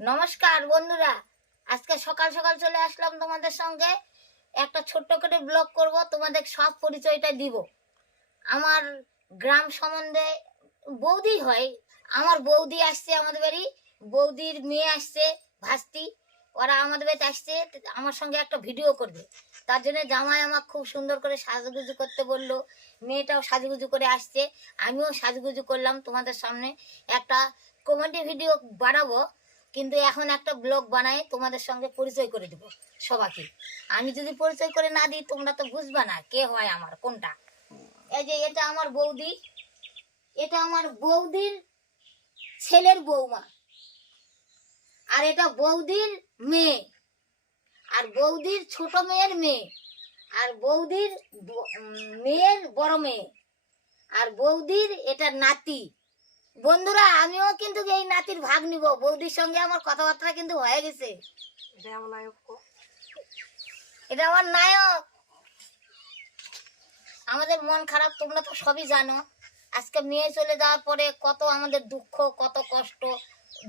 নমস্কার বন্ধুরা, আজকে সকাল সকাল চলে আসলাম তোমাদের সঙ্গে। একটা ছোট্ট করে ব্লগ করব, তোমাদের সব পরিচয়টা দিব। আমার গ্রাম সম্বন্ধে বৌদি হয়, আমার বৌদি আসছে আমাদের বাড়ি, বৌদির মেয়ে আসছে, ভাস্তি। ওরা আমাদের বাড়িতে আসছে, আমার সঙ্গে একটা ভিডিও করবে। তার জন্য জামাই আমার খুব সুন্দর করে সাজুগুজু করতে বলল। মেয়েটাও সাজুগুজু করে আসছে। আমিও সাজুগুজু করলাম তোমাদের সামনে। একটা কমেডি ভিডিও বানাবো, কিন্তু এখন একটা ব্লগ বানায় তোমাদের সঙ্গে পরিচয় করে দেবো সবাইকে। আমি যদি পরিচয় করে না দিই, তোমরা তো বুঝবে না কে হয় আমার, কোনটা। এই যে এটা আমার বৌদি। এটা আমার বৌদির ছেলের বৌমা। আর এটা বৌদির মেয়ে। আর বৌদির ছোট মেয়ের মেয়ে। আর বৌদির মেয়ের বড় মেয়ে। আর বৌদির এটা নাতি। বন্ধুরা আমিও কিন্তু এই নাতির ভাগ নিব। বৌদির সঙ্গে আমার কথাবার্তা কিন্তু হয়ে গেছে। এটা আমার নায়ক। আমাদের মন খারাপ তোমরা তো সবই জানো। আজকে মেয়ে চলে যাওয়ার পরে কত আমাদের দুঃখ কত কষ্ট।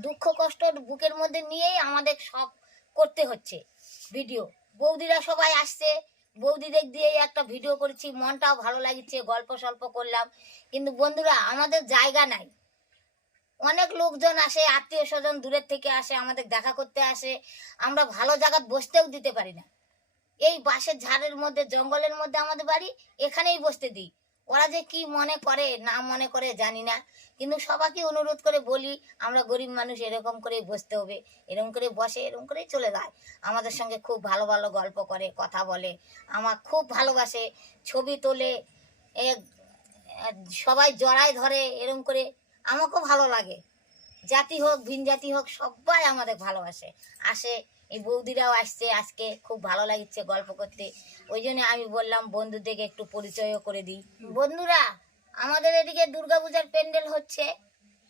দুঃখ কষ্ট বুকের মধ্যে নিয়েই আমাদের সব করতে হচ্ছে। ভিডিও। বৌদিরা সবাই আসছে। বৌদিদের দিয়েই একটা ভিডিও করেছি, মনটাও ভালো লাগছে, গল্প সল্প করলাম। কিন্তু বন্ধুরা, আমাদের জায়গা নাই। অনেক লোকজন আসে, আত্মীয় স্বজন দূরের থেকে আসে, আমাদের দেখা করতে আসে। আমরা ভালো জায়গায় বসতেও দিতে পারি না। এই বাঁশের ঝাড়ের মধ্যে, জঙ্গলের মধ্যে আমাদের বাড়ি, এখানেই বসতে দিই। ওরা যে কি মনে করে, না মনে করে জানি না। কিন্তু সবাইকে অনুরোধ করে বলি, আমরা গরিব মানুষ, এরকম করে বসতে হবে, এরকম করে বসে, এরকম করেই চলে যায়। আমাদের সঙ্গে খুব ভালো ভালো গল্প করে, কথা বলে, আমার খুব ভালোবাসে, ছবি তোলে এ, সবাই জড়ায় ধরে, এরকম করে আমাকেও ভালো লাগে। জাতি হোক, ভিন জাতি হোক, সবাই আমাদের ভালোবাসে, আসে। এই বৌদিরাও আসছে, আজকে খুব ভালো লাগছে গল্প করতে। ওই জন্য আমি বললাম, বন্ধুদেরকে একটু পরিচয়ও করে দিই। বন্ধুরা, আমাদের এদিকে দুর্গাপূজার প্যান্ডেল হচ্ছে।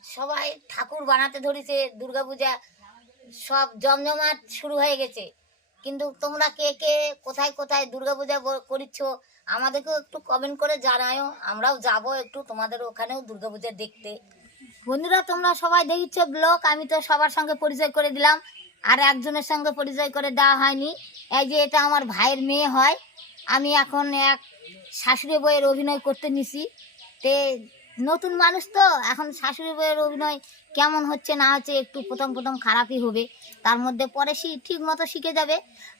সবাই ঠাকুর বানাতে ধরেছে, দুর্গাপূজা সব জমজমাট শুরু হয়ে গেছে। কিন্তু তোমরা কে কে, কোথায় কোথায় দুর্গাপূজা করিচ্ছ, আমাদেরকেও একটু কমেন্ট করে জানায়ও। আমরাও যাব একটু তোমাদের ওখানেও দুর্গাপূজা দেখতে। বন্ধুরা, তোমরা সবাই দেখছ ব্লগ, আমি তো সবার সঙ্গে পরিচয় করে দিলাম। আর একজনের সঙ্গে পরিচয় করে দেওয়া হয়নি। এই যে এটা আমার ভাইয়ের মেয়ে হয়, আমি এখন এক শাশুড়ি বইয়ের অভিনয় করতে নিছি। তে নতুন মানুষ তো, এখন শাশুড়ি বইয়ের অভিনয় কেমন হচ্ছে না হচ্ছে একটু প্রথম প্রথম খারাপই হবে। তার মধ্যে পরে শি ঠিক মতো শিখে যাবে।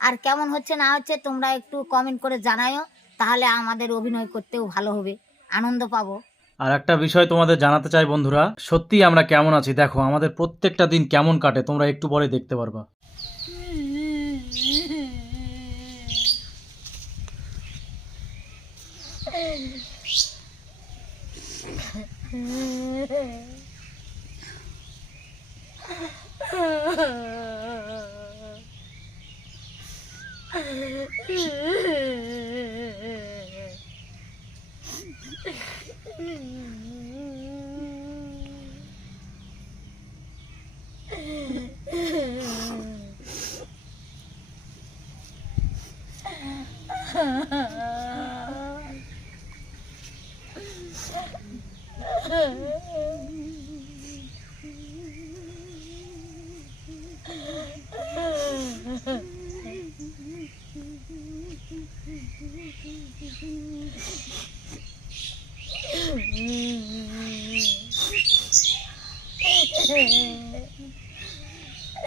আর কেমন হচ্ছে না হচ্ছে তোমরা একটু কমেন্ট করে জানায়ও, তাহলে আমাদের অভিনয় করতেও ভালো হবে। আনন্দ পাবো। আর একটা বিষয় তোমাদের জানাতে চাই বন্ধুরা, সত্যি আমরা কেমন আছি? দেখো, আমাদের প্রত্যেকটা দিন কেমন কাটে, তোমরা একটু পরে দেখতে পারবা। আমার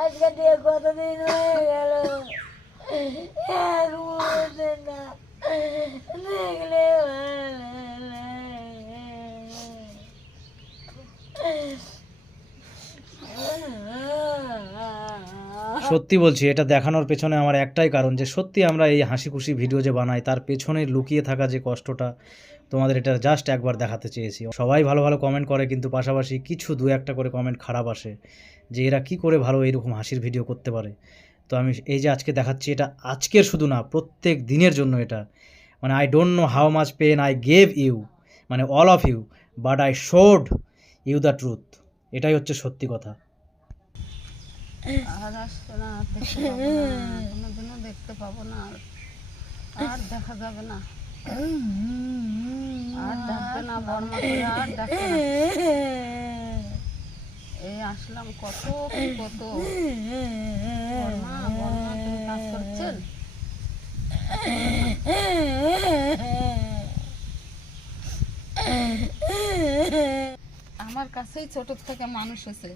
আজকে দিয়ে কতদিন হয়ে গেল এক মুহূর্তে না দেখলে ভালো সত্যি বলছি, এটা দেখানোর পেছনে আমার একটাই কারণ যে সত্যি আমরা এই হাসি খুশি ভিডিও যে বানাই, তার পেছনে লুকিয়ে থাকা যে কষ্টটা, তোমাদের এটা জাস্ট একবার দেখাতে চেয়েছি। সবাই ভালো ভালো কমেন্ট করে, কিন্তু পাশাপাশি কিছু দু একটা করে কমেন্ট খারাপ আসে, যে এরা কি করে ভালো এইরকম হাসির ভিডিও করতে পারে। তো আমি এই যে আজকে দেখাচ্ছি, এটা আজকের শুধু না, প্রত্যেক দিনের জন্য এটা। মানে I don't know how much pain I gave you মানে all of you but I showed you the truth এটাই হচ্ছে সত্যি কথা। আর আসবে না কোনোদিনও দেখতে পাবো না আর আর দেখা যাবে না। আর ডাকবে না বর্মা আর ডাকবে না। এই আসলাম কত কত বর্মা বর্মা তুমি কাজ করছেন আমার কাছেই ছোট থেকে মানুষ হয়েছে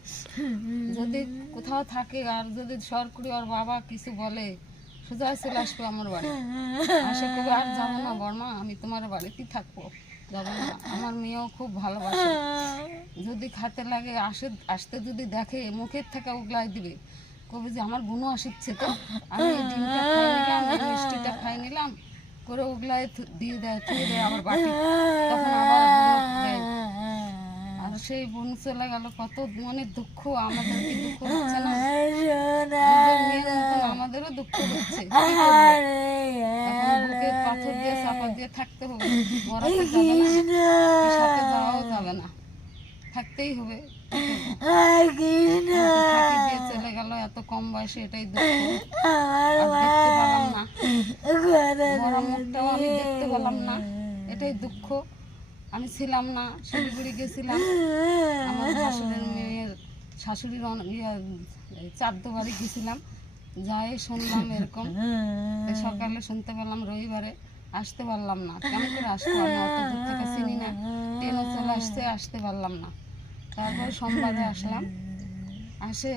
যদি কোথাও থাকে আর যদি সরকারি ওর বাবা কিছু বলে, সোজা চলে আসবে আমার বাড়ি। আসে কবে আর যাব না বর্মা, আমি তোমার বাড়িতেই থাকব। আমার মেয়েও খুব ভালোবাসে। যদি খাতে লাগে, আসে, আসতে যদি দেখে, মুখের থেকে উগলাই দিবে। কবে যে আমার গুণ আসিচ্ছে তো। আমি মিষ্টিটা খাই নিলাম, করে উগলাই দিয়ে দেয় দেয় আমার বাটি। তখন সেই বোন চলে গেল কত মনে দুঃখ আমাদের কি দুঃখ হচ্ছে না। আমাদেরও দুঃখ হচ্ছে। পাথর দিয়ে চাপা দিয়ে থাকতে হবে। মরাতে যাবে না। সাথে যাওয়াও যাবে না। থাকতেই হবে। চলে গেল এত কম বয়সে এটাই দুঃখ। আর দেখতে পেলাম না। মরা মুখটাও আমি দেখতে পেলাম না। এটাই দুঃখ। আমি ছিলাম না শিলিগুড়ি গেছিলাম। আমার শাশুড়ির মেয়ের শাশুড়ির ইয়ে, চারদো বাড়ি গেছিলাম। যাই শুনলাম এরকম। সকালে শুনতে পেলাম রবিবারে আসতে পারলাম না। কেমন করে আসব আমি? অত দূর থেকে চিনি না। ট্রেনে চলে আসতে আসতে পারলাম না। তারপর সোমবারে আসলাম। আসে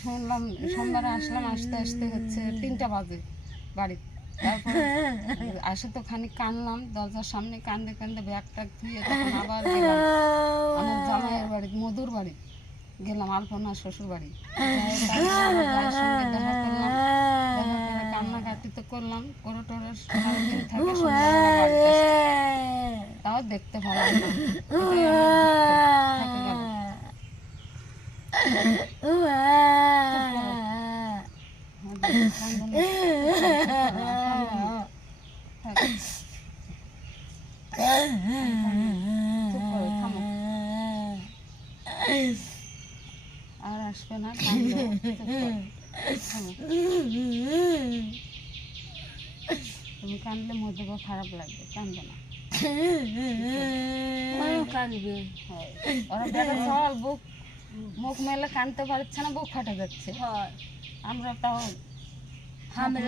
শুনলাম সোমবারে আসলাম আসতে আসতে হচ্ছে তিনটা বাজে বাড়ি তারপর আসে তো খানিক কানলাম দরজার সামনে কান্দে কান্দে ব্যাগ ট্যাগ ধুয়ে তখন আবার গেলাম। আমার জামাইয়ের বাড়ি মধুর বাড়ি। গেলাম আলপনা শ্বশুর বাড়ি। করে কান্নাকাটি তো করলাম করে টোরে থেকে আসছি। তাও দেখতে পারলাম না এটাই আমার দুঃখ। থেকে গেল। আমাদের কান্দনে থাক। চুপ করো, থামো। আর আসবে না। তুমি মধ্যে খারাপ লাগবে না। কাঁদবে। ওরা সল বুক মুখ মেলে কানতে পারছে না বুক ফাটে যাচ্ছে। আমরা তাও আমরা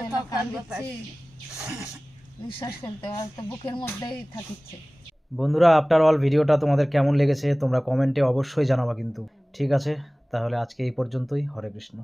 নিঃশ্বাস ফেলতে তো বুকের মধ্যেই থাকিচ্ছে বন্ধুরা আফটার অল ভিডিওটা তোমাদের কেমন লেগেছে তোমরা কমেন্টে অবশ্যই জানাবা কিন্তু। ঠিক আছে, তাহলে আজকে এই পর্যন্তই। হরে কৃষ্ণ।